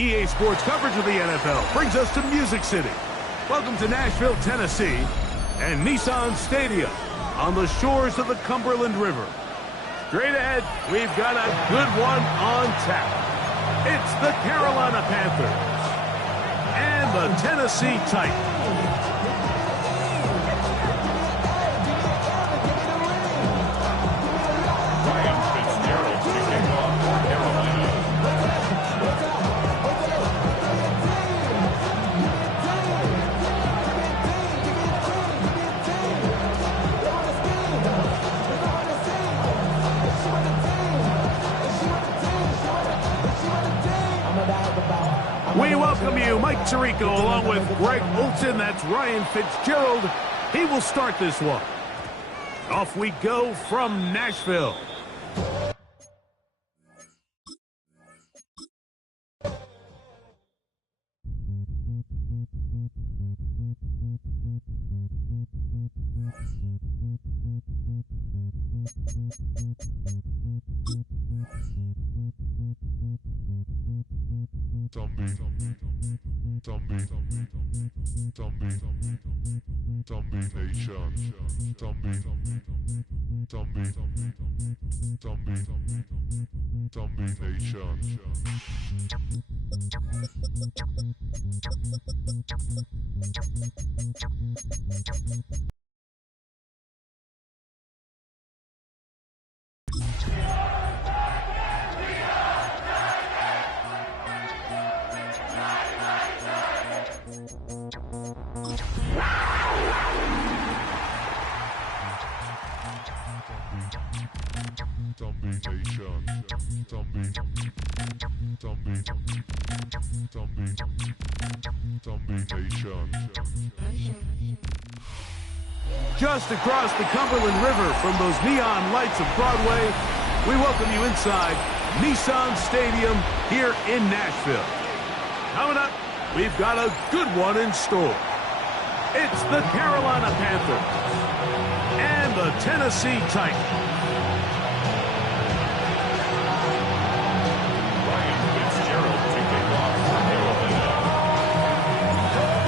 EA Sports coverage of the NFL brings us to Music City. Welcome to Nashville, Tennessee, and Nissan Stadium on the shores of the Cumberland River. Straight ahead, we've got a good one on tap. It's the Carolina Panthers and the Tennessee Titans. We welcome you, Mike Tirico, along with Greg Olson. That's Ryan Fitzgerald. He will start this one. Off we go from Nashville. Just across the Cumberland River from those neon lights of Broadway, we welcome you inside Nissan Stadium here in Nashville. Coming up, we've got a good one in store. It's the Carolina Panthers and the Tennessee Titans.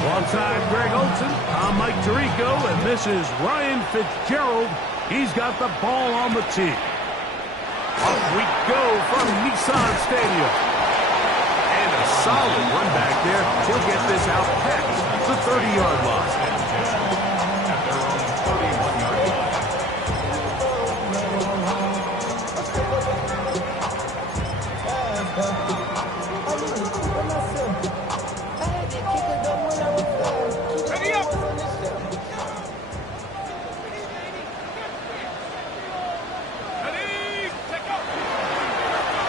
Alongside Greg Olson, I'm Mike Tirico, and this is Ryan Fitzgerald. He's got the ball on the tee. Off we go from Nissan Stadium. And a solid run back there. He'll get this out past the 30-yard line.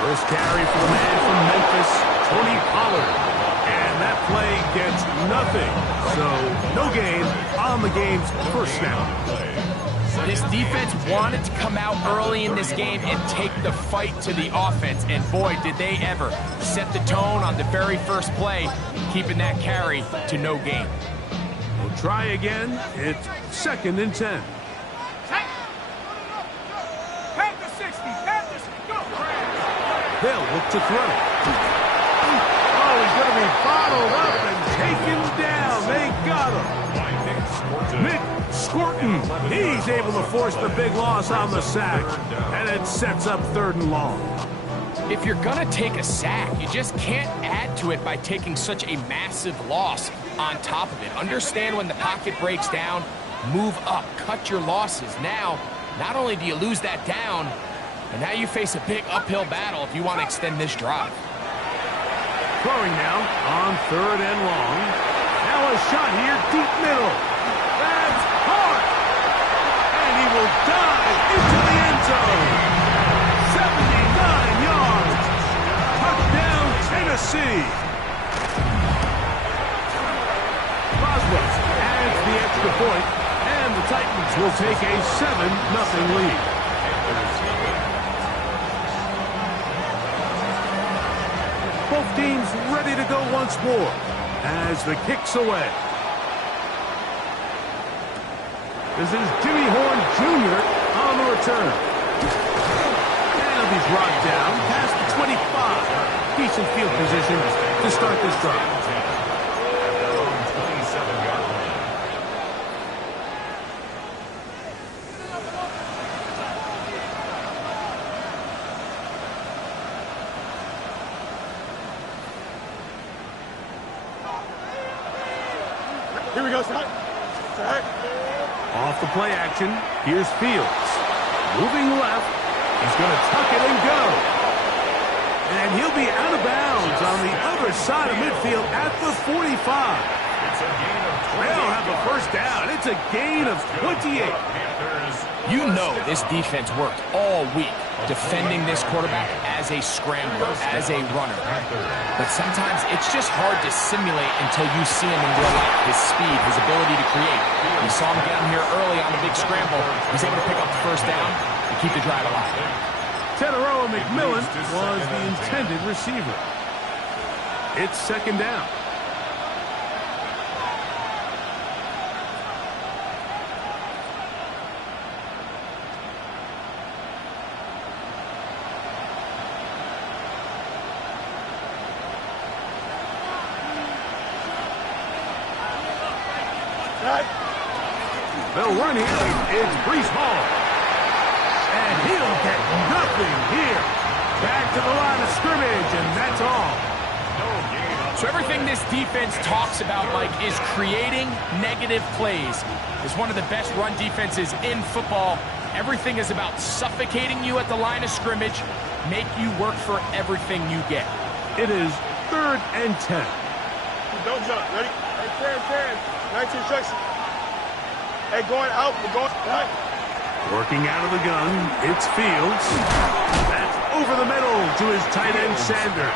First carry for the man from Memphis, Tony Pollard. And that play gets nothing. So, no gain on the game's first snap. This defense wanted to come out early in this game and take the fight to the offense. And boy, did they ever set the tone on the very first play, keeping that carry to no gain. We'll try again. It's 2nd and 10. They'll look to throw. Oh, he's going to be bottled up and taken down. They got him. Nick Scorton, he's able to force the big loss on the sack, and it sets up 3rd and long. if you're gonna take a sack, you just can't add to it by taking such a massive loss on top of it. Understand when the pocket breaks down, move up, cut your losses. Now, not only do you lose that down, but now you face a big uphill battle if you want to extend this drive. Throwing now on 3rd and long. Now a shot here, deep middle. That's hard. And he will dive into the end zone. 79 yards. Touchdown, Tennessee. Boswell adds the extra point, and the Titans will take a 7-0 lead. Both teams ready to go once more as the kick's away. This is Jimmy Horn Jr. on the return. And he's rocked down past the 25. Decent field position to start this drive. Here we go, Scott. Off the play action, here's Fields. Moving left, he's going to tuck it and go. And he'll be out of bounds on the other side of midfield at the 45. They'll have the first down. It's a gain of 28. You know this defense worked all week defending this quarterback as a scrambler, as a runner. But sometimes it's just hard to simulate until you see him in real life. His speed, his ability to create. We saw him get him here early on the big scramble. He's able to pick up the first down and keep the drive alive. Teteroa McMillan was the intended receiver. It's 2nd down. They'll run here. It's Breece Hall. And he'll get nothing here. Back to the line of scrimmage, and that's all. So everything this defense talks about, Mike, is creating negative plays. It's one of the best run defenses in football. Everything is about suffocating you at the line of scrimmage, make you work for everything you get. It is 3rd and 10. Don't jump. Ready? Hey, turn. 19 instructions. Hey, going out. We're going out. Working out of the gun, it's Fields. That's over the middle to his tight end, Sanders.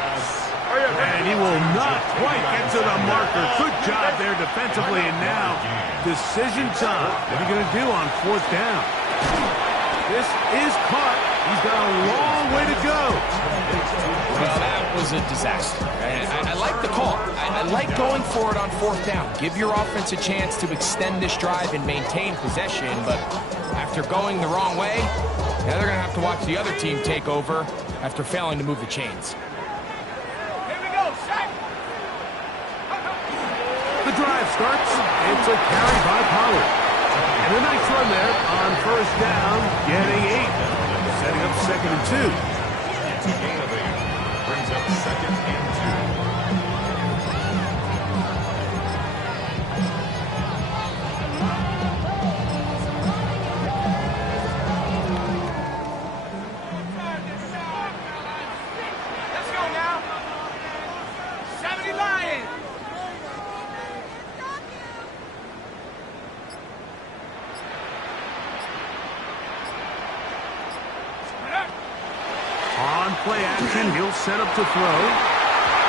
And he will not quite get to the marker. Good job there defensively, and now decision time. What are you going to do on 4th down? This is caught. He's got a long way to go. Well, that was a disaster. I like the call. I like going for it on 4th down. Give your offense a chance to extend this drive and maintain possession, but after going the wrong way, now they're going to have to watch the other team take over after failing to move the chains. The drive starts. It's a carry by Pollard. And a nice run there on 1st down, getting 8. Setting up 2nd and 2. Gain of 8 brings up 2nd and 2. Let's go now. 70 Lions. On play action, he'll set up to throw.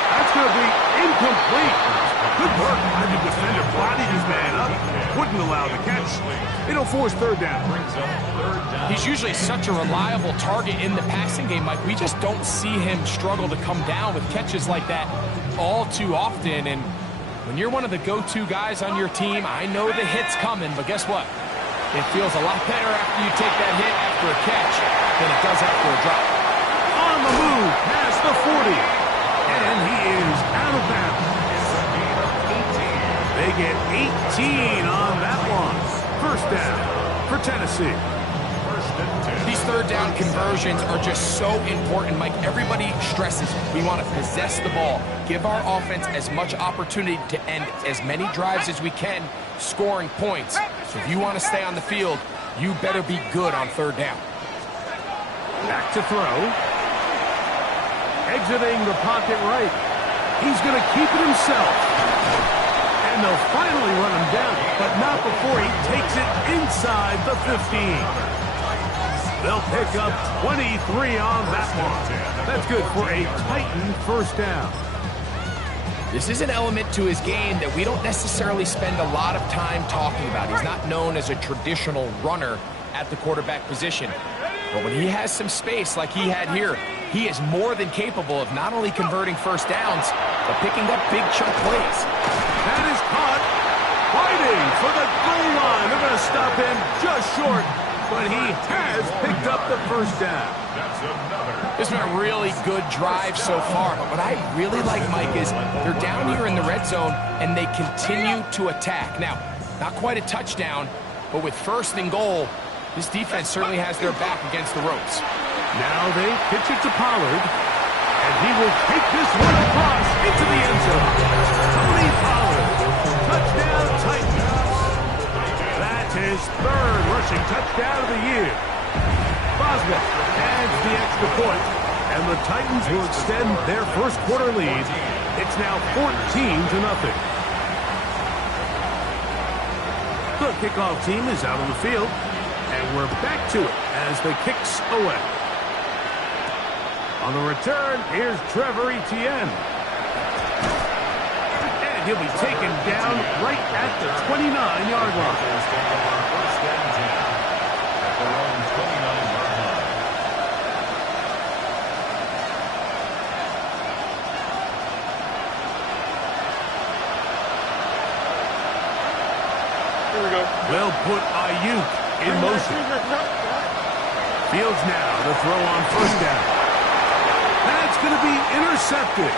That's going to be incomplete. Good work by the defender. Bodied his man up. Wouldn't allow the catch. It'll force 3rd down. He's usually such a reliable target in the passing game, Mike. We just don't see him struggle to come down with catches like that all too often. And when you're one of the go-to guys on your team, I know the hit's coming, but guess what? It feels a lot better after you take that hit after a catch than it does after a drop. On the move, past the 40. And he is out of bounds. They get 18 on that one. 1st down for Tennessee. These 3rd down conversions are just so important, Mike. Everybody stresses we want to possess the ball, give our offense as much opportunity to end as many drives as we can, scoring points. So if you want to stay on the field, you better be good on third down. Back to throw. Exiting the pocket right. He's going to keep it himself. And they'll finally run him down, but not before he takes it inside the 15. They'll pick up 23 on that one. That's good for a Titan first down. This is an element to his game that we don't necessarily spend a lot of time talking about. He's not known as a traditional runner at the quarterback position. But when he has some space like he had here, he is more than capable of not only converting first downs, but picking up big chunk plays. That is caught. Fighting for the goal line. They're going to stop him just short, but he has picked up the first down. This has been a really good drive so far, but what I really like, Mike, is they're down here in the red zone, and they continue to attack. Now, not quite a touchdown, but with first and goal, this defense certainly has their back against the ropes. Now they pitch it to Pollard, and he will take this one across into the end zone. Tony Pollard, touchdown Titans. That's his third rushing touchdown of the year. Boswell adds the extra point, and the Titans will extend their first quarter lead. It's now 14-0. The kickoff team is out on the field, and we're back to it as the kicks away. On the return, here's Trevor Etienne. And he'll be taken down right at the 29-yard line. Here we go. Well put Ayuk in motion. Fields now to throw on first down. That's going to be intercepted.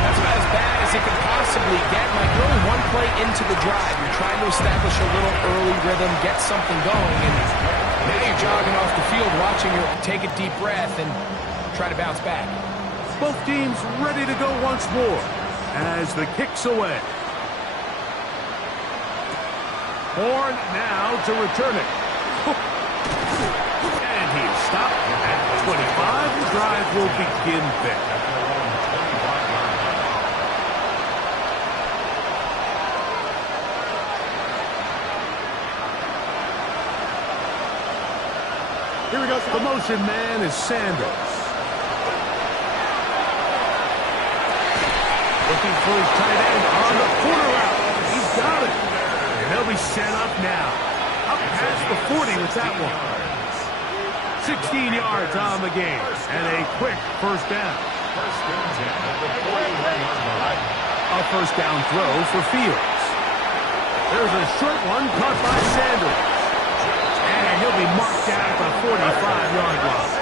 That's about as bad as it can possibly get. Like, really one play into the drive, you're trying to establish a little early rhythm, get something going, and now you're jogging off the field watching you take a deep breath and try to bounce back. Both teams ready to go once more as the kick's away. Horn now to return it. And he is stopped at 25. The drive will begin there. Here we go. The motion man is Sanders. Looking for his tight end on the corner route. He's got it. And they'll be set up now. Up past the 40 with that one. 16 yards on the game. And a quick first down. A first down throw for Fields. There's a short one caught by Sanders. And he'll be marked down at the 45-yard line.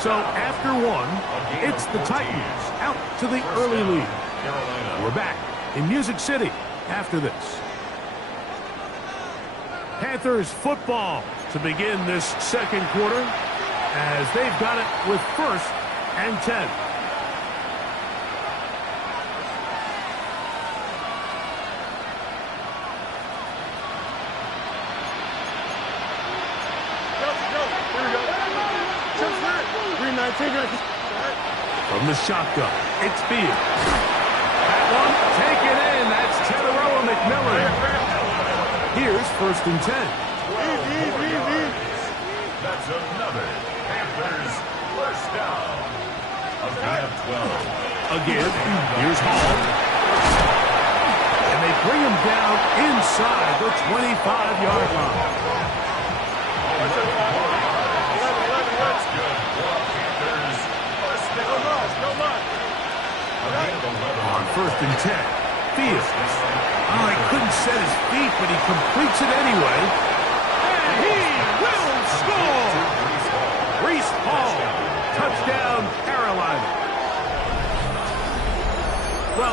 So after one, it's the Titans out to the early lead. We're back in Music City after this. Panthers football to begin this second quarter as they've got it with first and 10. From the shotgun, it's Fields. That one taken in. That's Teteroa McMillan. Here's first and 10. That's another Panthers first down. A gain of 12. Again, here's Hall. And they bring him down inside the 25-yard line. That's good. Panthers first down. On first and 10, Fields. Oh, he couldn't set his feet, but he completes it anyway. And he will score! Breece Hall, touchdown Carolina.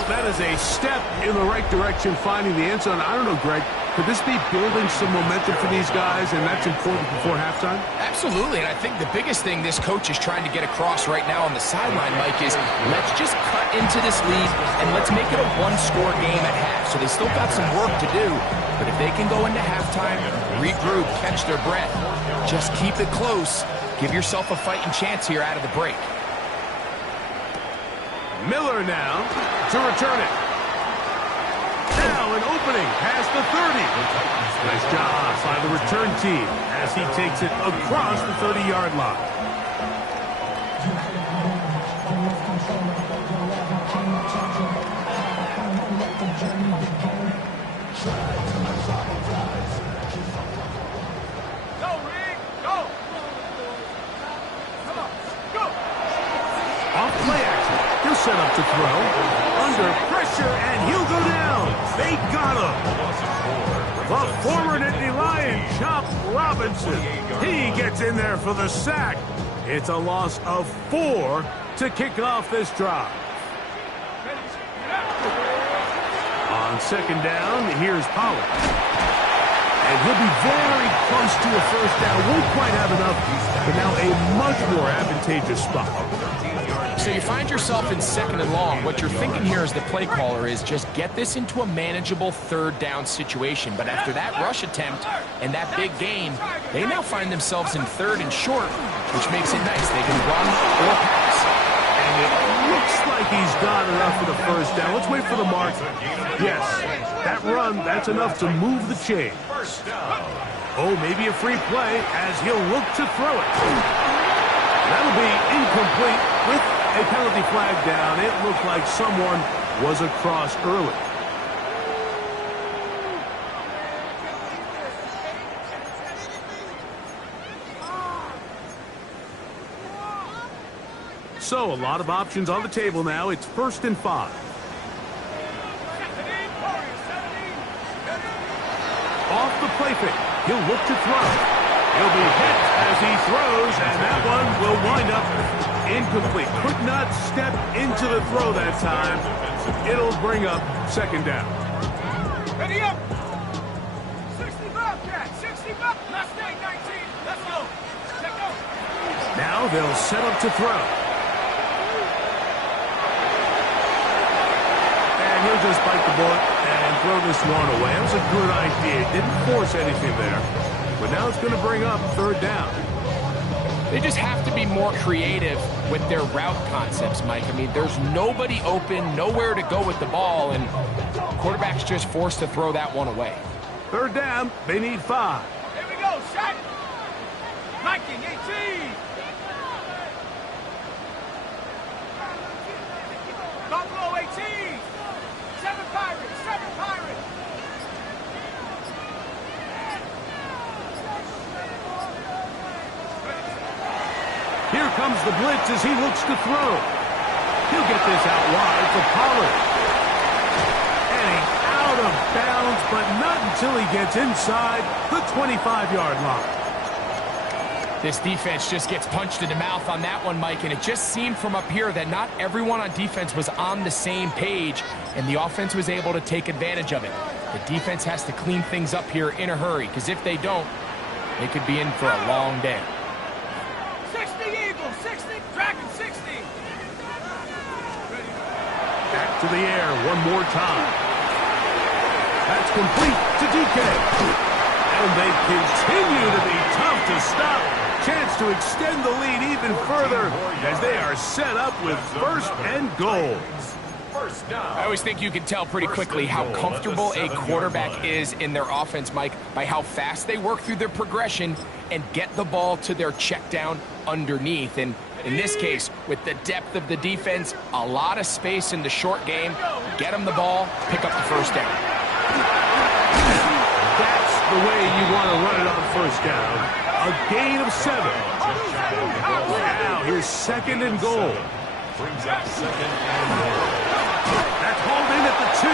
that is a step in the right direction, finding the end zone. I don't know, Greg, could this be building some momentum for these guys, and that's important before halftime? Absolutely, and I think the biggest thing this coach is trying to get across right now on the sideline, Mike, is let's just cut into this lead and let's make it a one-score game at half. So they still got some work to do, but if they can go into halftime, regroup, catch their breath, just keep it close, give yourself a fighting chance here out of the break. Miller now to return it. Now an opening past the 30. Nice job by the return team as he takes it across the 30-yard line. Go, Rick, go. Come on, go. Off play action. He'll set up to throw. Under pressure, and he'll go down. They got him. The former Nittany Lion, Chop Robinson. He gets in there for the sack. It's a loss of 4 to kick off this drive. On second down, here's Pollard. And he'll be very close to a first down. Won't quite have enough, but now a much more advantageous spot. So you find yourself in second and long. What you're thinking here as the play caller is just get this into a manageable third down situation. But after that rush attempt and that big gain, they now find themselves in third and short, which makes it nice. They can run or pass. And it looks like he's got enough for the first down. Let's wait for the mark. Yes, that run, that's enough to move the chain. Oh, maybe a free play as he'll look to throw it. That'll be incomplete with a penalty flag down. It looked like someone was across early. So, a lot of options on the table now. It's 1st and 5. Off the play fake. He'll look to throw. He'll be hit as he throws, and that one will wind up incomplete. Could not step into the throw that time. It'll bring up second down. Ready up. 60 Bobcat, 60 Bobcat. Last day, 19. Let's go. Check go. Now they'll set up to throw. And he'll just bite the bullet and throw this one away. That was a good idea. Didn't force anything there. But now it's going to bring up third down. They just have to be more creative with their route concepts, Mike. I mean, there's nobody open, nowhere to go with the ball, and quarterback's just forced to throw that one away. Third down, they need 5. Here we go, shot. Viking, 18. Buffalo, 18. 7 Pirates, 7 Pirates. Here comes the blitz as he looks to throw. He'll get this out wide to Pollard. And he's out of bounds, but not until he gets inside the 25-yard line. This defense just gets punched in the mouth on that one, Mike, and it just seemed from up here that not everyone on defense was on the same page, and the offense was able to take advantage of it. The defense has to clean things up here in a hurry, because if they don't, they could be in for a long day. 60 Eagles, 60 Dragon, 60. Back to the air one more time. That's complete to DK. And they continue to be tough to stop. Chance to extend the lead even further as they are set up with 1st and goal. I always think you can tell pretty quickly how comfortable a quarterback is in their offense, Mike, by how fast they work through their progression and get the ball to their check down underneath. And in this case, with the depth of the defense, a lot of space in the short game, get them the ball, pick up the first down. That's the way you want to run it on first down. A gain of 7. Now here's 2nd and goal. That's hauled in at the 2.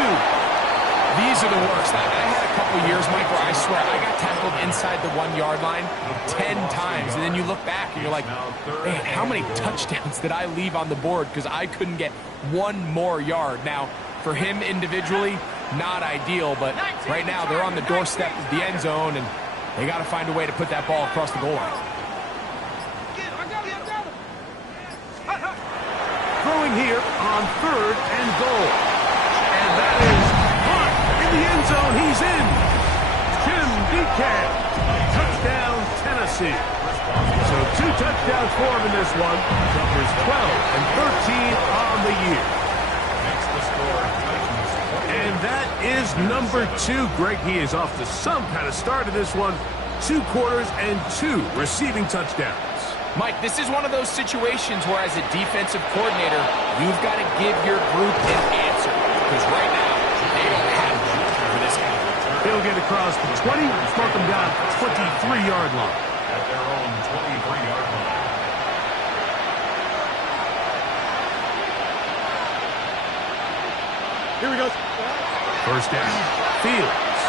These are the worst. I had a couple years, Mike, where I swear I got tackled inside the 1-yard line 10 times. And then you look back and you're like, man, how many touchdowns did I leave on the board because I couldn't get one more yard? Now, For him individually, not ideal, but right now they're on the doorstep of the end zone, and they got to find a way to put that ball across the goal line. Throwing here on 3rd and goal. And that is caught in the end zone. He's in. Jim Decamp. Touchdown, Tennessee. So 2 touchdowns for him in this one. Numbers 12 and 13 on the year. And that is number 2. Greg, he is off to some kind of start in this one. 2 quarters and 2 receiving touchdowns. Mike, this is one of those situations where as a defensive coordinator, you've got to give your group an answer. Because right now, they don't have an answer for this game. He'll get across the 20, mark him down 23-yard line. At their own 23-yard line. Here we go. First down, Fields.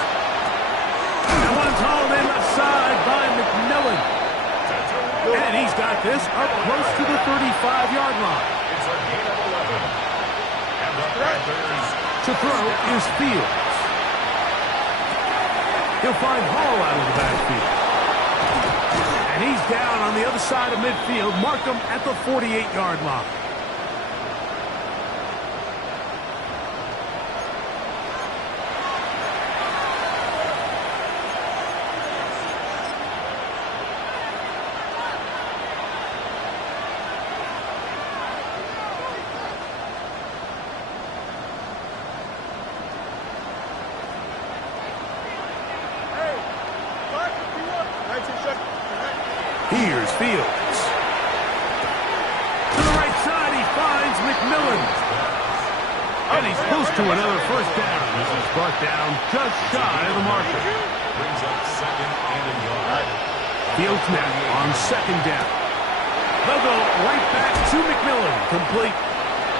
That one's hauled in left side by McMillan. And he's got this up close to the 35-yard line. It's a gain of 11. And the Panthers. To throw is Fields. He'll find Hall out of the backfield. And he's down on the other side of midfield. Mark him at the 48-yard line. Here's Fields. To the right side, he finds McMillan. And he's close to another first down. This is brought down just shy of the marker. Brings up 2nd and a yard. Fields now on 2nd down. They'll go right back to McMillan. Complete.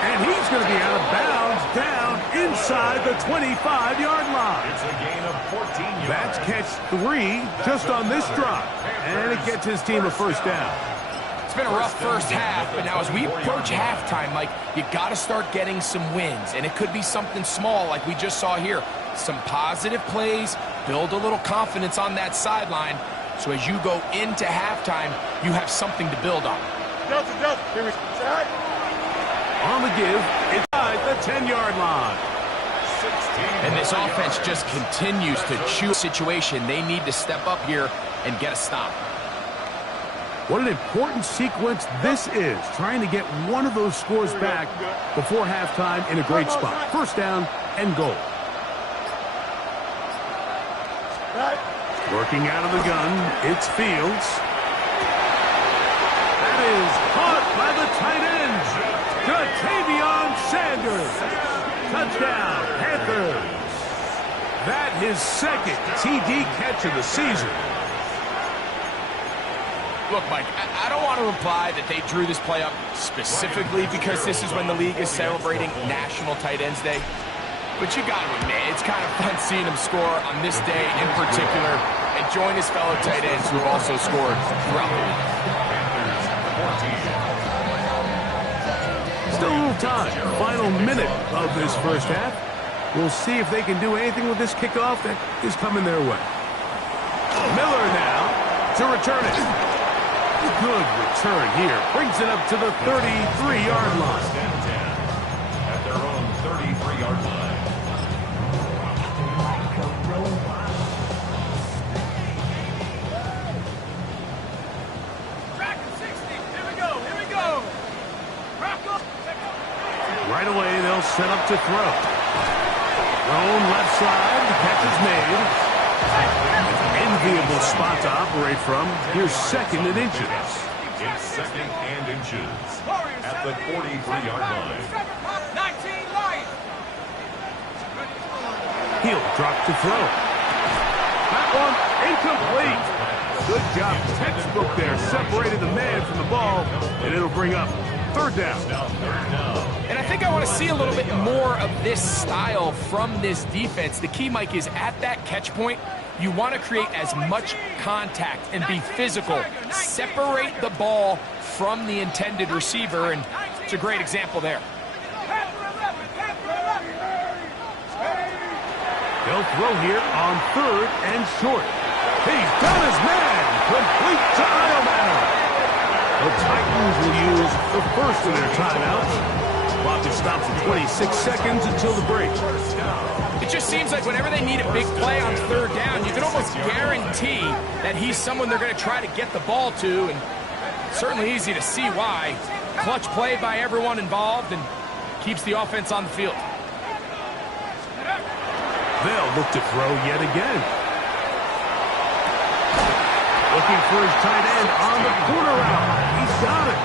And he's going to be out of bounds down inside the 25-yard line. It's a gain of 14 yards. That's catch 3 just on this drive. And it gets his team a first down. It's been a rough first half, but now as we approach halftime, Mike, you got to start getting some wins. And it could be something small like we just saw here. Some positive plays, build a little confidence on that sideline. So as you go into halftime, you have something to build on. Here we go. On the give, inside the 10-yard line. And this offense just continues to chew a situation. They need to step up here and get a stop. What an important sequence this is, trying to get one of those scores back before halftime in a great spot. First down and goal. Working out of the gun, it's Fields. That is caught by the tight end, Ja'Tavion Sanders. Touchdown, Panthers. That his 2nd TD catch of the season. Look, Mike, I don't want to imply that they drew this play up specifically because this is when the league is celebrating National Tight Ends Day. But you got to admit, it's kind of fun seeing him score on this day in particular and join his fellow tight ends who have also scored throughout the league. Still a little time. Final minute of this first half. We'll see if they can do anything with this kickoff that is coming their way. Miller now to return it. Good return here. Brings it up to the 33-yard line. At their own 33-yard line. Track at 60. Here we go. Here we go. Right away, they'll set up to throw. Thrown left side. The catch is made. Enviable spot to operate from. Here's 2nd and inches. It's 2nd and inches. At the 43-yard line. 19 line. He'll drop to throw. That one incomplete. Good job. Textbook there. Separated the man from the ball. And it'll bring up 3rd down. And I think I want to see a little bit more of this style from this defense. The key, Mike, is at that catch point, you want to create as much contact and be physical. Separate the ball from the intended receiver, and it's a great example there. They'll throw here on 3rd and short. He's done his man. Complete to Ironman. The Titans will use the first of their timeouts. Clock is stopped for 26 seconds until the break. It just seems like whenever they need a big play on 3rd down, you can almost guarantee that he's someone they're going to try to get the ball to, and it's certainly easy to see why. Clutch play by everyone involved and keeps the offense on the field. They'll look to throw yet again. Looking for his tight end on the corner route. He's got it.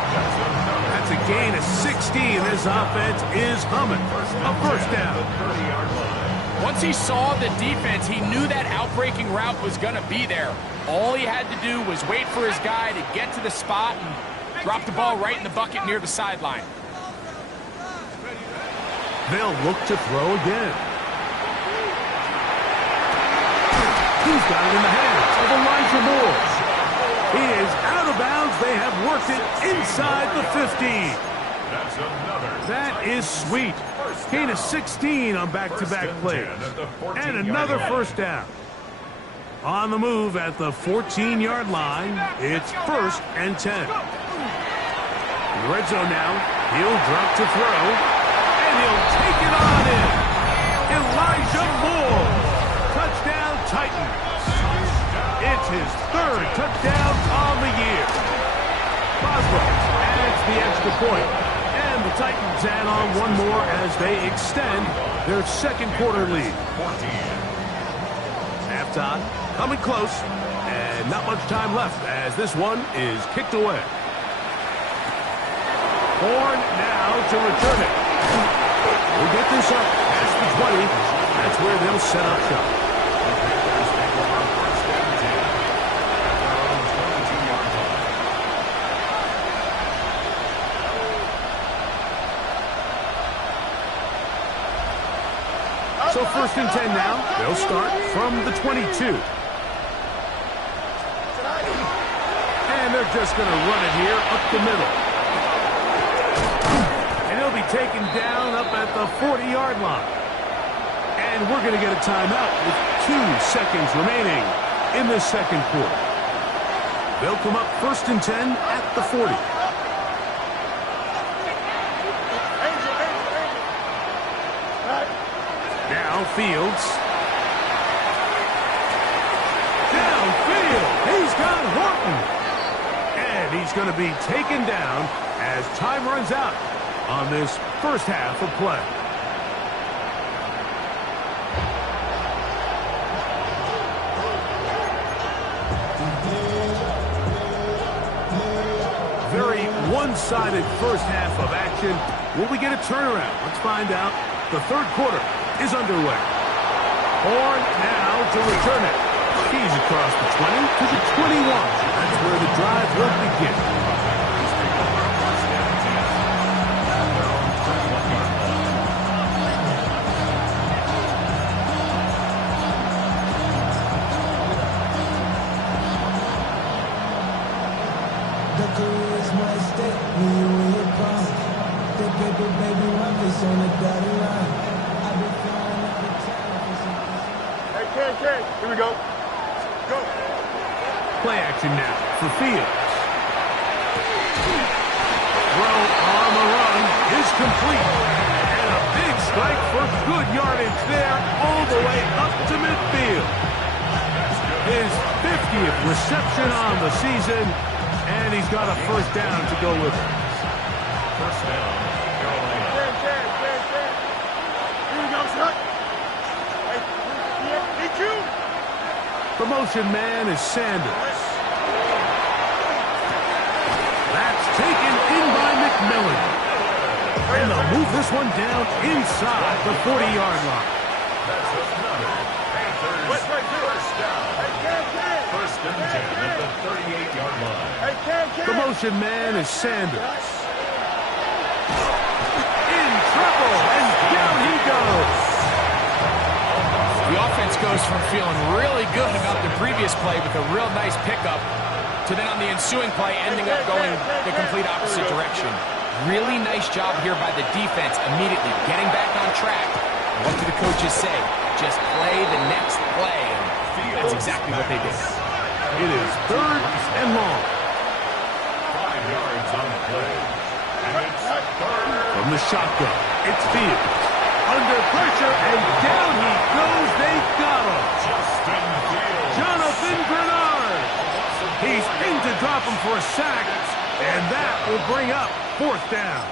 That's a gain of 60, and this offense is humming. A first down. Once he saw the defense, he knew that outbreaking route was going to be there. All he had to do was wait for his guy to get to the spot and drop the ball right in the bucket near the sideline. They'll look to throw again. He's got it in the hands of Elijah Moore. He is out of bounds. They have worked it inside the 50. That is sweet. Gain of 16 on back-to-back plays. And another first down. On the move at the 14-yard line, it's 1st and 10. In the red zone now, he'll drop to throw, and he'll take it on in. Elijah Moore. Touchdown, Titans. It's his 3rd touchdown on the year. Boswell adds the extra point, and the Titans add on one more as they extend their 2nd quarter lead. Halftime coming close, and not much time left as this one is kicked away. Horn now to return it. We'll get this up past the 20. That's where they'll set up shop. So 1st and 10 now. They'll start from the 22. And they're just going to run it here up the middle. And he'll be taken down up at the 40-yard line. And we're going to get a timeout with 2 seconds remaining in the 2nd quarter. They'll come up 1st and 10 at the 40. Now Fields. Downfield. He's got Horton. And he's going to be taken down as time runs out on this first half of play. Very one-sided first half of action. Will we get a turnaround? Let's find out. The 3rd quarter is underway. Horn now to return it. He's across the 20 to the 21. That's where the drive will begin. The career is my stake when you win your crown. The paper, baby, my face on the dotted line. I've been flying out of town for some. Hey, Ken, here we go. Go. Play action now for Fields. Throw on the run is complete. And a big strike for good yardage there all the way up to midfield. His 50th reception on the season, and he's got a first down to go with it. First down, Carolina. Ken. Here we go, son. Hey, did you? The motion man is Sanders. That's taken in by McMillan. And they'll move this one down inside the 40-yard line. That's another Panthers first down. First and 10 at the 38-yard line. Hey, Ken. The motion man is Sanders. In trouble, and down he goes. The offense goes from feeling really good about the previous play with a real nice pickup to then on the ensuing play ending up going the complete opposite direction. Really nice job here by the defense immediately getting back on track What do the coaches say? Just play the next play. And that's exactly what they did. It is 3rd and long. 5 yards on the play. And it's 3rd. From the shotgun, it's Fields. Under pressure, and down he goes. They got him. Justin Fields. Jonathan Bernard. He's in to drop him for a sack, and that will bring up 4th down.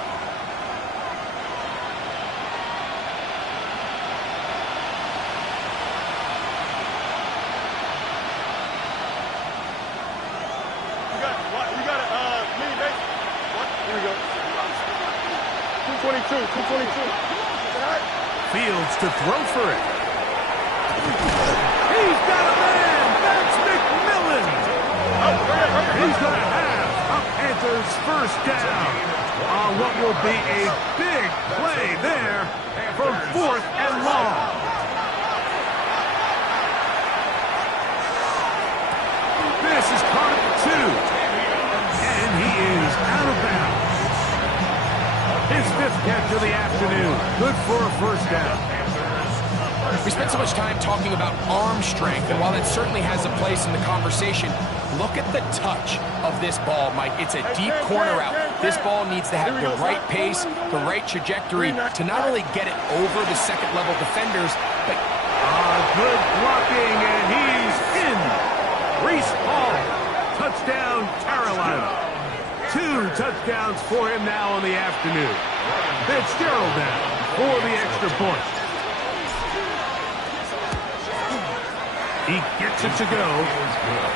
You got it, mini base. What? Here we go. 222, 222. Fields to throw for it. He's got a man. That's McMillan. He's going to have a Panthers 1st down on what will be a big play there from 4th and long. This is caught at the 2. And he is out of bounds. His 5th catch of the afternoon. Good for a 1st down. We spent so much time talking about arm strength, and while it certainly has a place in the conversation, look at the touch of this ball, Mike. It's a deep corner route. This ball needs to have the right pace, the right trajectory to not only get it over the second-level defenders, but... Good blocking, and he's in. Reese Hall, touchdown, Carolina. 2 touchdowns for him now in the afternoon. Fitzgerald now for the extra point. He gets it to go.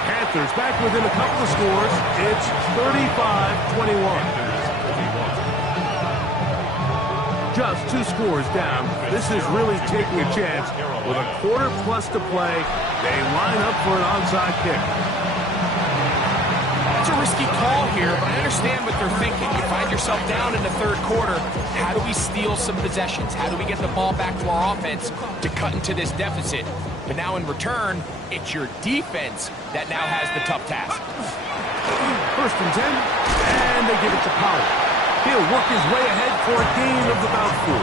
Panthers back within a couple of scores. It's 35-21. Just 2 scores down. This is really taking a chance. With a quarter plus to play, they line up for an onside kick. It's a risky call here, but I understand what they're thinking. You find yourself down in the 3rd quarter. How do we steal some possessions? How do we get the ball back to our offense to cut into this deficit? But now in return, it's your defense that now has the tough task. 1st and 10, and they give it to Pollard. He'll work his way ahead for a gain of about 4.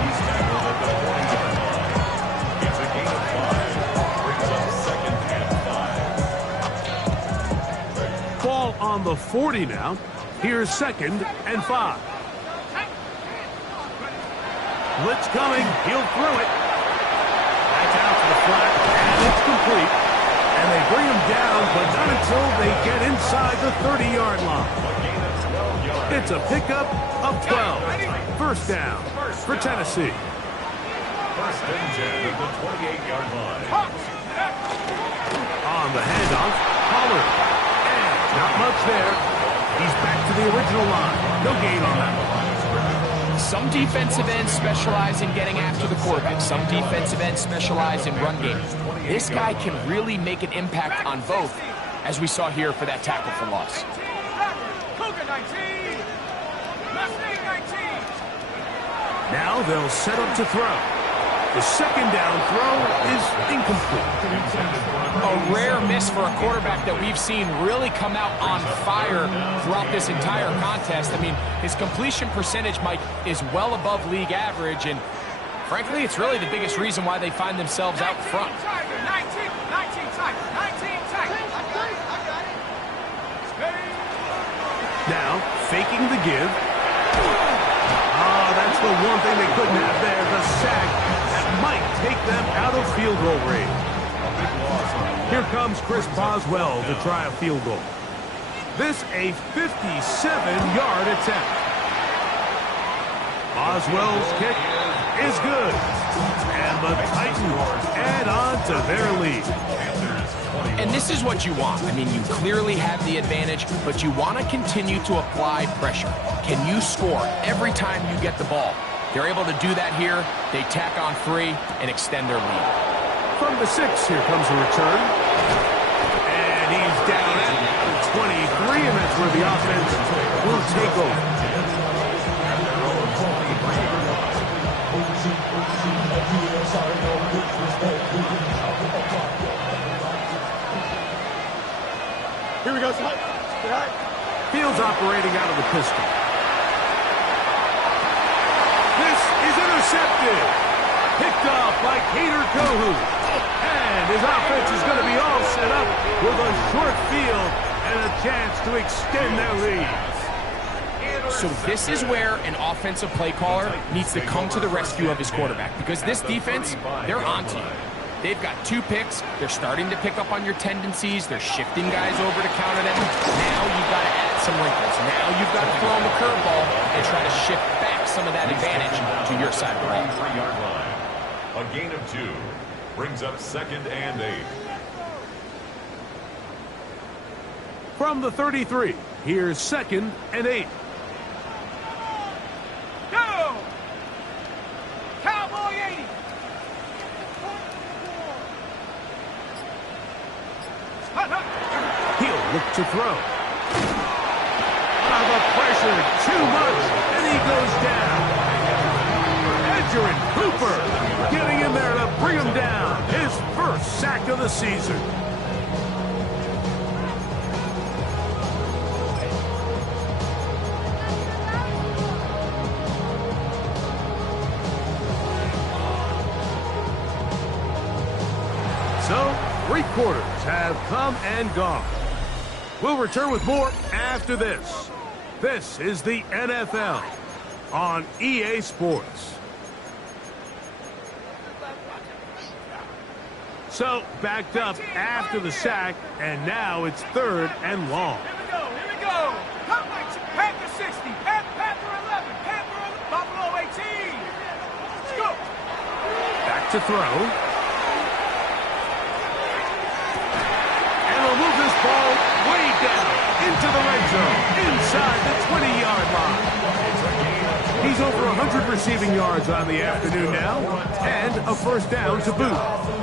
He's tackled at the 40-yard line. It's a gain of 5. Brings up 2nd and 5. Ball on the 40 now. Here's 2nd and 5. Blitz coming. He'll throw it. That's out to the flat, and it's complete. And they bring him down, but not until they get inside the 30-yard line. It's a pickup of 12. 1st down for Tennessee. 1st and 10 at the 28-yard line. On the handoff, Pollard. And not much there. He's back to the original line. No gain on that one. Some defensive ends specialize in getting after the quarterback. Some defensive ends specialize in run game. This guy can really make an impact on both, as we saw here for that tackle for loss. Now they'll set up to throw. The 2nd down throw is incomplete. A rare miss for a quarterback that we've seen really come out on fire throughout this entire contest. I mean, his completion percentage, Mike, is well above league average, and frankly, it's really the biggest reason why they find themselves out front. 19 Now, faking the give. That's the one thing they couldn't have there, the sack that might take them out of field goal range. Here comes Chris Boswell to try a field goal. This a 57-yard attempt. Boswell's kick is good. And the Titans add on to their lead. And this is what you want. I mean, you clearly have the advantage, but you want to continue to apply pressure. Can you score every time you get the ball? They're able to do that here. They tack on 3 and extend their lead. From the 6, here comes a return. And he's down at the 23, and that's where the offense will take over. Here we go. Fields operating out of the pistol. This is intercepted. intercepted. Picked off by Kader Kohu. And his offense is going to be all set up with a short field and a chance to extend their lead. So this is where an offensive play caller needs to come to the rescue of his quarterback, because this defense, they're onto you. They've got 2 picks. They're starting to pick up on your tendencies. They're shifting guys over to counter them. Now you've got to add some wrinkles. Now you've got to throw in the curveball and try to shift back some of that advantage to your side of the ball. 3-yard line. A gain of 2 brings up 2nd and 8. From the 33, here's 2nd and 8. Go! Cowboy 80. He'll look to throw. The pressure, too much, and he goes down. Edgerrin Cooper getting in there to bring him down. His first sack of the season. So, 3 quarters have come and gone. We'll return with more after this. This is the NFL on EA Sports. So, backed up after the sack, and now it's 3rd and long. Here we go. Panther 60, Panther 11, Panther 11, Buffalo 18. Let's go. Back to throw. Move this ball way down into the red zone, inside the 20-yard line. He's over 100 receiving yards on the afternoon now, and a first down to boot.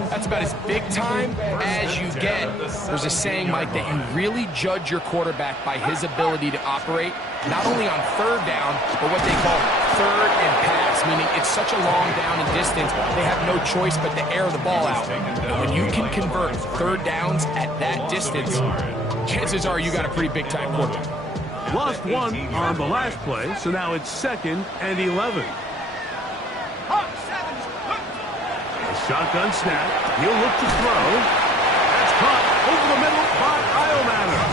That's about as big time as you get. There's a saying, Mike, that you really judge your quarterback by his ability to operate, not only on 3rd down, but what they call 3rd and pass, meaning it's such a long down and distance, they have no choice but to air the ball out. And when you can convert 3rd downs at that distance, chances are you got a pretty big-time quarterback. Lost 1 on the last play, so now it's 2nd and 11. Shotgun snap. He'll look to throw. That's caught over the middle by Iomanner.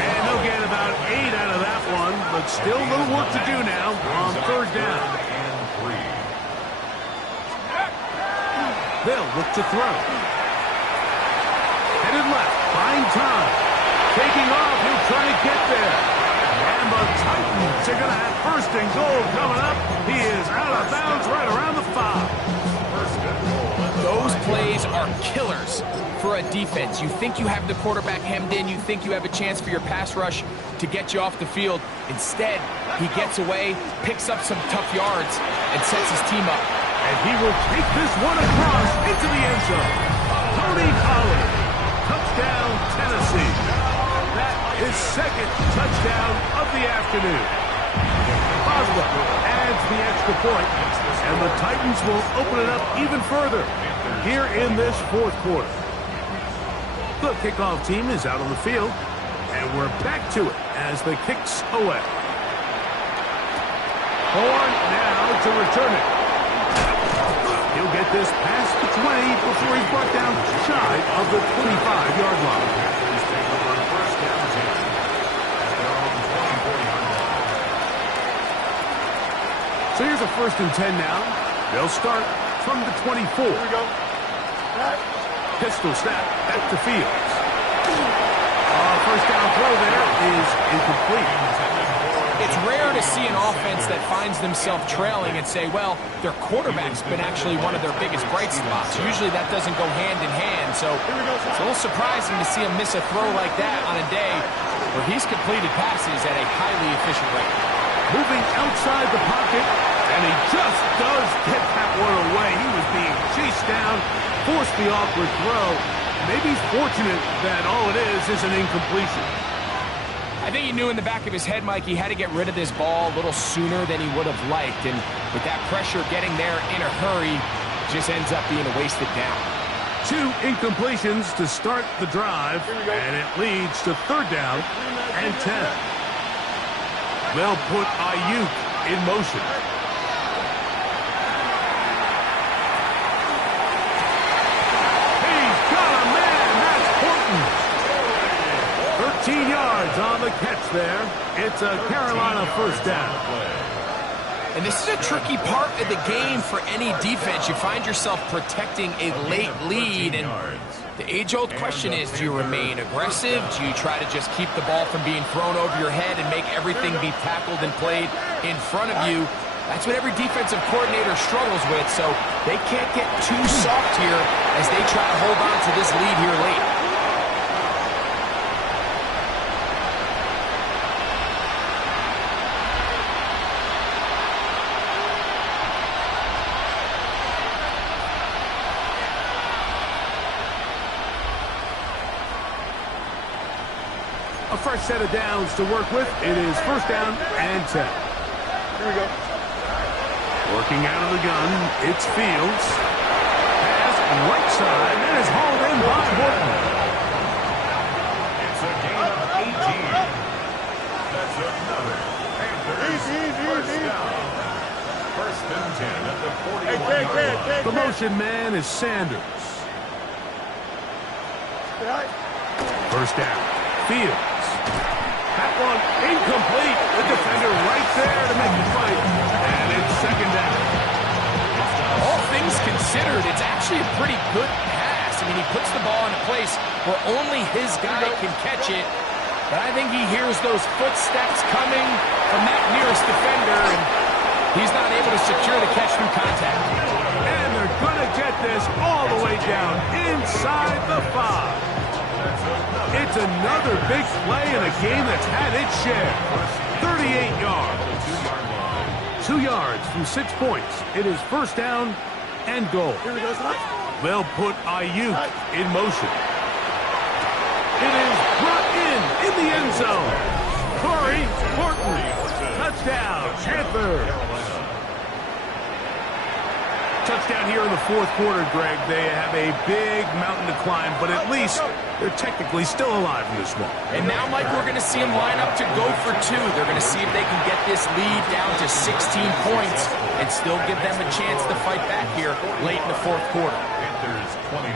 And they'll get about 8 out of that one, but still a little work to do now on 3rd down. They'll look to throw. Headed left, buying time. Taking off, he'll try to get there. And the Titans are going to have 1st and goal coming up. He is out of bounds right around the 5. Those plays are killers for a defense. You think you have the quarterback hemmed in. You think you have a chance for your pass rush to get you off the field. Instead, he gets away, picks up some tough yards, and sets his team up. And he will take this one across into the end zone. Tony Pollard, touchdown, Tennessee. That is 2nd touchdown of the afternoon. Boswell adds the extra point, and the Titans will open it up even further here in this 4th quarter. The kickoff team is out on the field, and we're back to it as the kick's away. Horn now to return it. He'll get this past the 20 before he's brought down shy of the 25-yard line. So here's a 1st and 10 now. They'll start from the 24. Here we go. Pistol snap back to Fields. First down throw there is incomplete. It's rare to see an offense that finds themselves trailing and say, well, their quarterback's been actually one of their biggest bright spots. Usually that doesn't go hand in hand, so it's a little surprising to see him miss a throw like that on a day where he's completed passes at a highly efficient rate. Moving outside the pocket, and he just does get that one away. He was being chased down, forced the awkward throw. Maybe he's fortunate that all it is an incompletion. I think he knew in the back of his head, Mike, he had to get rid of this ball a little sooner than he would have liked. And with that pressure getting there in a hurry, just ends up being a wasted down. 2 incompletions to start the drive, and it leads to 3rd down and 10. They'll put Ayuk in motion. on the catch there. It's a Carolina first down. And this is a tricky part of the game for any defense. You find yourself protecting a late lead, and the age-old question is, do you remain aggressive? Do you try to just keep the ball from being thrown over your head and make everything be tackled and played in front of you? That's what every defensive coordinator struggles with, so they can't get too soft here as they try to hold on to this lead here late. A fresh set of downs to work with. It is first down and 10. Here we go. Working out of the gun, it's Fields. Pass right side, and is hauled in by Horton. It's a gain of 18. That's another Panthers first down. First and 10 at the 41-yard line. The motion man is Sanders. First down. Fields. That one incomplete. The defender right there to make the fight. And it's second down. All things considered, it's actually a pretty good pass. I mean, he puts the ball in a place where only his guy can catch it. But I think he hears those footsteps coming from that nearest defender, and he's not able to secure the catch through contact. And they're going to get this all the way down inside the 5. It's another big play in a game that's had its share. 38 yards. 2 yards from 6 points. It is first down and goal. They'll put Ayuk in motion. It is brought in the end zone. Corey Horton. Touchdown, Panthers. Touchdown here in the fourth quarter, Greg. They have a big mountain to climb, but at least they're technically still alive in this one. And now, Mike, we're going to see them line up to go for 2. They're going to see if they can get this lead down to 16 points and still give them a chance to fight back here late in the fourth quarter. Panthers 29.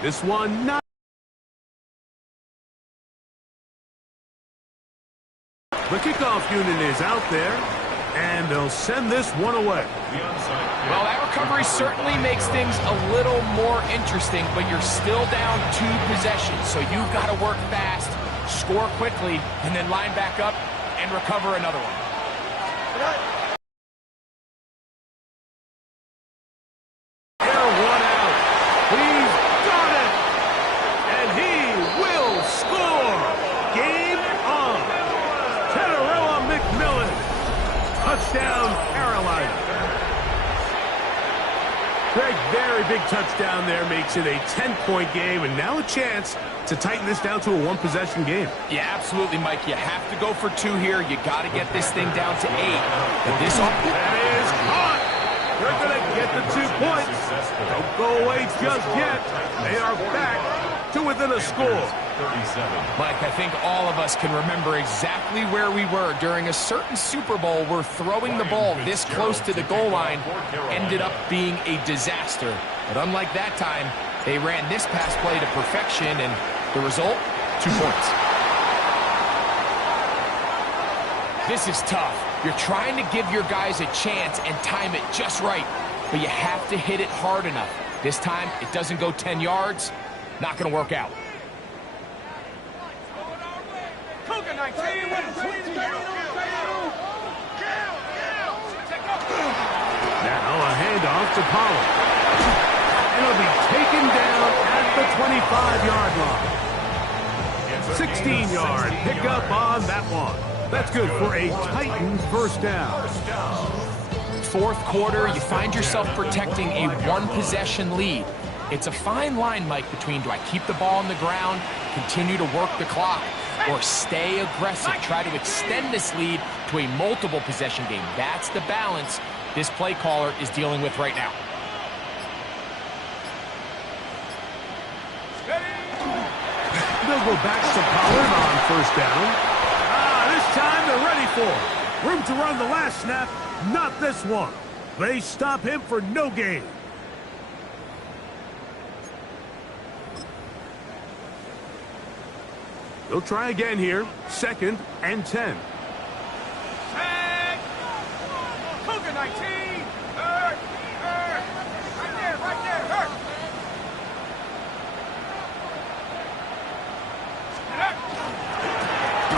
This one not. The kickoff unit is out there, and they'll send this one away. Well, that recovery certainly makes things a little more interesting, but you're still down 2 possessions, so you've got to work fast, score quickly, and then line back up and recover another one. They're one out. He's got it, and he will score. Game on. Tenerella McMillan. Touchdown, Carolina. Greg, very big touchdown there, makes it a 10-point game, and now a chance to tighten this down to a 1-possession game. Yeah, absolutely, Mike. You have to go for 2 here. You got to get this thing down to 8. But this that is caught. They're going to get the 2 points. Don't go away just yet. They are back to within a score. Mike, I think all of us can remember exactly where we were during a certain Super Bowl where throwing the ball this close to the goal line ended up being a disaster. But unlike that time, they ran this pass play to perfection, and the result, 2 points. This is tough. You're trying to give your guys a chance and time it just right, but you have to hit it hard enough. This time, it doesn't go 10 yards. Not going to work out. Now a handoff to Pollard. And it'll be taken down at the 25-yard line. 16-yard pickup on that one. That's good for a Titans first down. Fourth quarter, you find yourself protecting a 1-possession lead. It's a fine line, Mike, between do I keep the ball on the ground, continue to work the clock, or stay aggressive, try to extend this lead to a multiple possession game. That's the balance this play caller is dealing with right now. They'll go back to Pollard on first down. This time they're ready for it. Room to run the last snap, not this one. They stop him for no gain. They'll try again here. 2nd and 10. Tag! Cougar 19! Hurt! Hurt! Right there, hurt!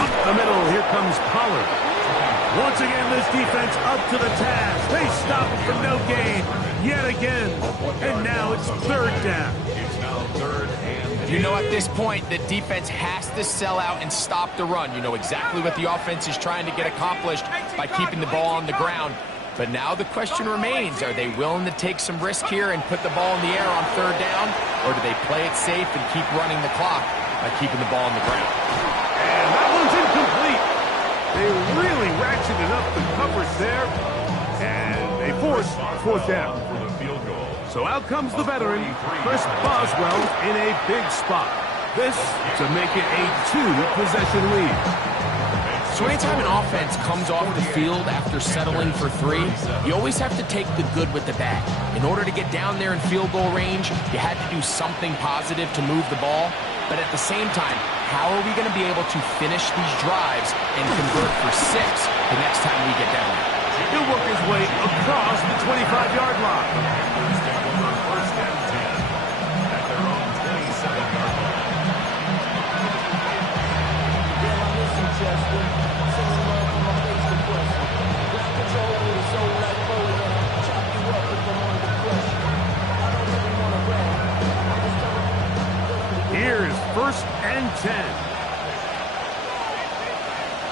Up the middle, here comes Pollard. Once again, this defense up to the task. They stop it for no gain yet again. And now it's 3rd down. It's now 3rd and You know, at this point, the defense has to sell out and stop the run. You know exactly what the offense is trying to get accomplished by keeping the ball on the ground. But now the question remains, are they willing to take some risk here and put the ball in the air on 3rd down? Or do they play it safe and keep running the clock by keeping the ball on the ground? And that one's incomplete. They really ratcheted up the coverage there. And they force 4th down. for the field goal. So out comes the veteran, Chris Boswell, in a big spot. This to make it a 2-possession lead. So anytime an offense comes off the field after settling for 3, you always have to take the good with the bad. In order to get down there in field goal range, you had to do something positive to move the ball. But at the same time, how are we going to be able to finish these drives and convert for 6 the next time we get down there? He'll work his way across the 25-yard line. First and 10 at their own 27-yard line. Yeah, I listen, Chester. Sending love from my Facebook question. Ground control with a soul like bowling. I'll chop you up if I'm under pressure. I don't really want to rap. I'm just trying to... Here's 1st and 10.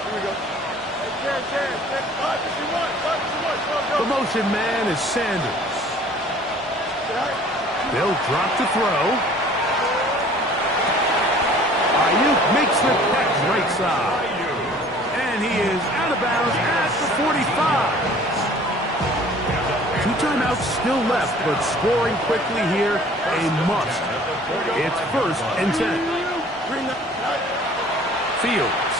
Here we go. Hey, Terrence. 551. The motion man is Sanders. They'll drop to throw. Ayuk makes the catch right side. And he is out of bounds at the 45. 2 timeouts still left, but scoring quickly here, a must. It's 1st and 10. Fields.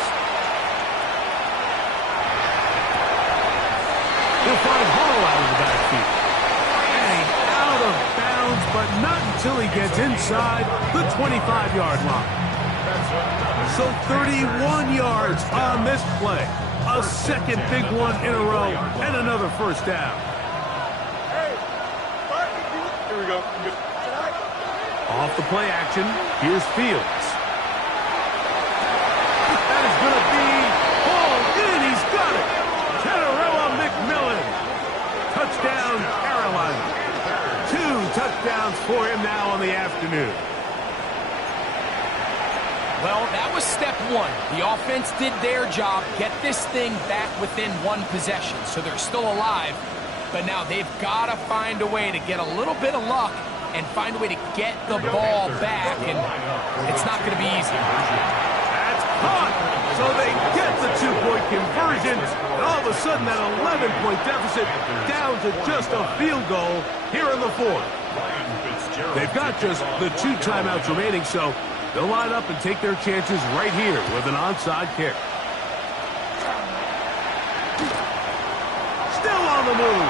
He'll find Hall out of the backfield. And out of bounds, but not until he gets inside the 25-yard line. So 31 yards on this play. A 2nd big one in a row, and another 1st down. Here we go. Off the play action, here's Fields. That is going to be hauled in. He's got it. McMillan. Touchdown, Carolina. 2 touchdowns for him now on the afternoon. Well, that was step 1. The offense did their job, get this thing back within 1 possession, so they're still alive. But now they've got to find a way to get a little bit of luck and find a way to get the ball back, and it's not going to be easy. That's caught, so they get the 2-point conversion, and all of a sudden that 11-point deficit down to just a field goal here in the 4th. They've got just the 2 timeouts remaining, so they'll line up and take their chances right here with an onside kick. Still on the move.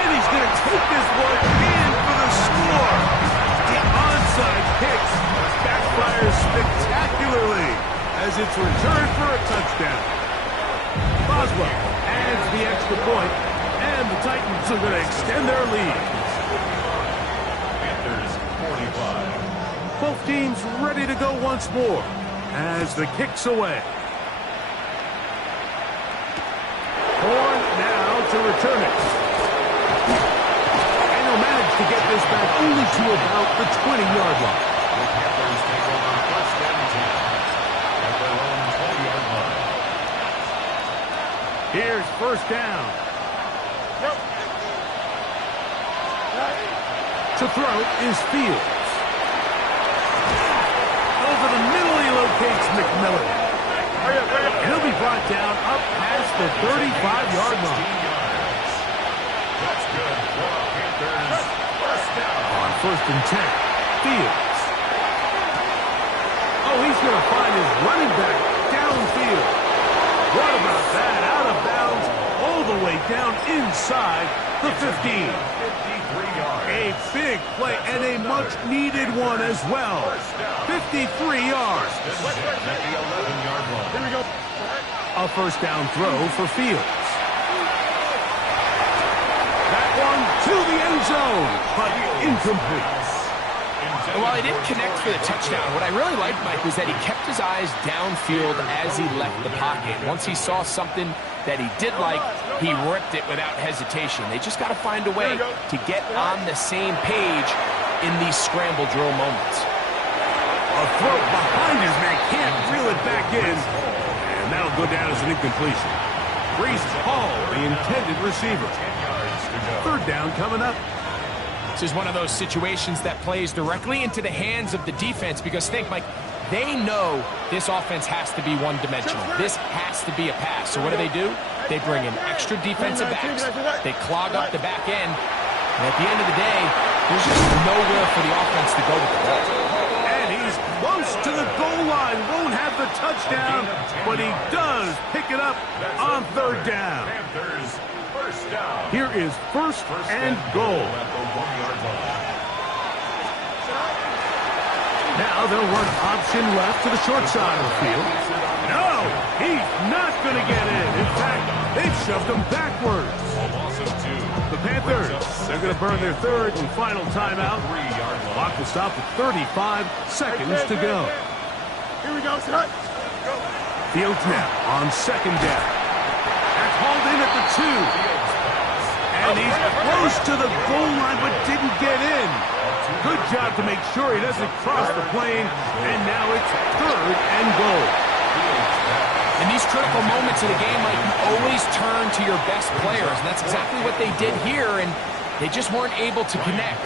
And he's going to take this one in for the score. The onside kick backfires spectacularly as it's returned for a touchdown. Boswell adds the extra point, and the Titans are going to extend their lead. Panthers 45. Both teams ready to go once more as the kick's away. Horn now to return it. And he'll manage to get this back only to about the 20-yard line. The Panthers take over 1st and 10 at their own 20-yard line. Here's 1st down. To throw is Fields. Over the middle he locates McMillan. And he'll be brought down up past the 35-yard line. That's good for the Panthers. 1st down. On 1st and 10, Fields. Oh, he's going to find his running back downfield. What about that? Out of bounds, all the way down inside the 15. 53 yards. A A big play and a much-needed one as well. 53 yards. At the 11-yard line. Here we go. A first down throw for Fields. That one to the end zone, but incomplete. While he didn't connect for the touchdown, what I really liked, Mike, was that he kept his eyes downfield as he left the pocket. Once he saw something that he did like, he ripped it without hesitation. They just got to find a way to get on the same page in these scramble drill moments. A throw behind his man, can't reel it back in. And that'll go down as an incompletion. Breece Hall, the intended receiver. Third down coming up. This is one of those situations that plays directly into the hands of the defense because think, Mike, they know this offense has to be one-dimensional. This has to be a pass. So what do? They bring in extra defensive backs. They clog up the back end. And at the end of the day, there's just nowhere for the offense to go with the ball. And he's close to the goal line. Won't have the touchdown, but he does pick it up on third down. Here is first and goal. Now they'll run option left to the short side of the field. No, he's not going to get in. In fact, they've shoved him backwards. The Panthers, they're going to burn their third and final timeout. Clock will stop at 35 seconds to go. Here we go, son. Fields now on second down. That's hauled in at the 2. And he's close to the goal line, but didn't get in. Good job to make sure he doesn't cross the plane. And now it's third and goal. In these critical moments of the game, Mike, you always turn to your best players. And that's exactly what they did here. And they just weren't able to connect.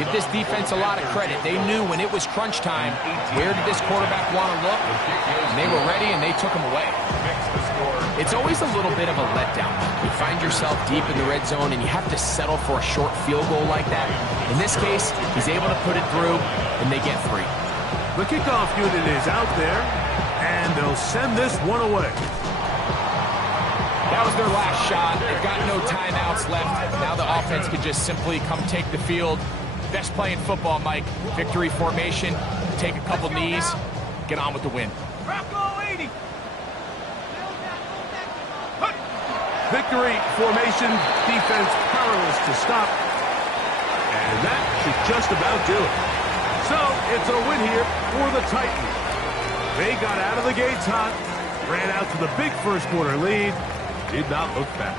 Give this defense a lot of credit. They knew when it was crunch time, where did this quarterback want to look? And they were ready, and they took him away. It's always a little bit of a letdown. You find yourself deep in the red zone, and you have to settle for a short field goal like that. In this case, he's able to put it through, and they get 3. The kickoff unit is out there, and they'll send this one away. That was their last shot. They've got no timeouts left. Now the offense can just simply come take the field. Best play in football, Mike. Victory formation, take a couple knees, get on with the win. Victory formation, defense powerless to stop. And that should just about do it. So, it's a win here for the Titans. They got out of the gates hot, ran out to the big first quarter lead, did not look back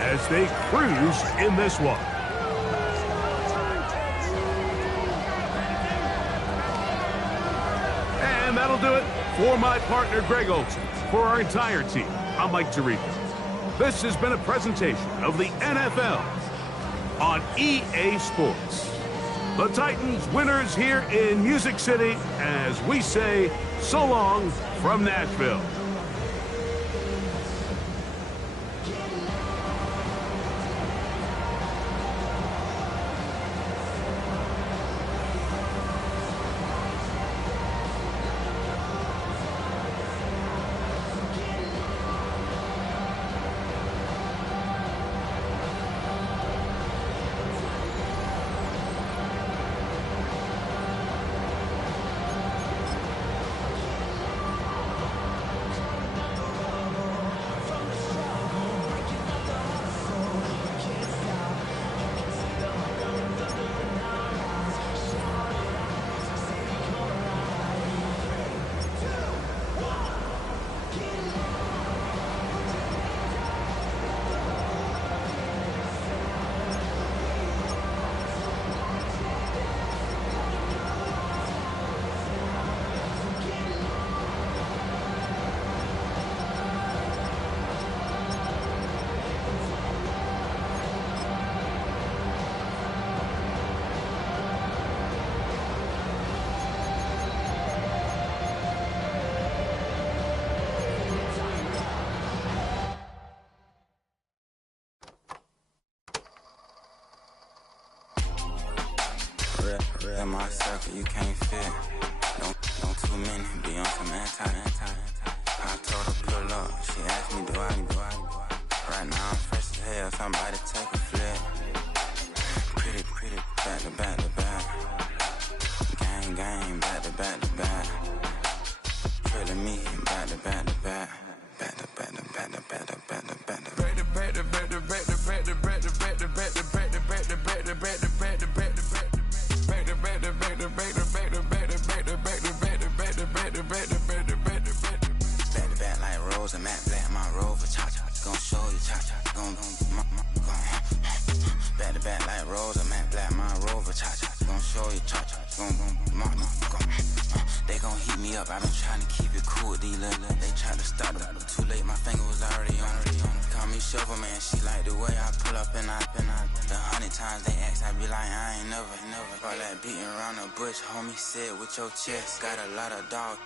as they cruised in this one. And that'll do it for my partner, Greg Olson. For our entire team, I'm Mike Tirico. This has been a presentation of the NFL on EA Sports. The Titans winners here in Music City as we say so long from Nashville. In my circle, you can't fit. Don't too many be on some anti. I told her pull up. She asked me, do I? Right now I'm fresh as hell. Somebody take a flip. Pretty back to Rose, a matte black, my Rover, cha-cha, gon' show you, cha-cha, gon' back to back like Rose, a matte black, my Rover, cha-cha, gon' show you, cha-cha, gon' they gon' heat me up, I been trying to keep it cool with these little, they tried to stop it, too late, my finger was already on it, call me Shovel Man, she like the way I pull up and I, the 100 times they ask, I be like, I ain't never, all that beating around the bush, homie said with your chest, got a lot of dog,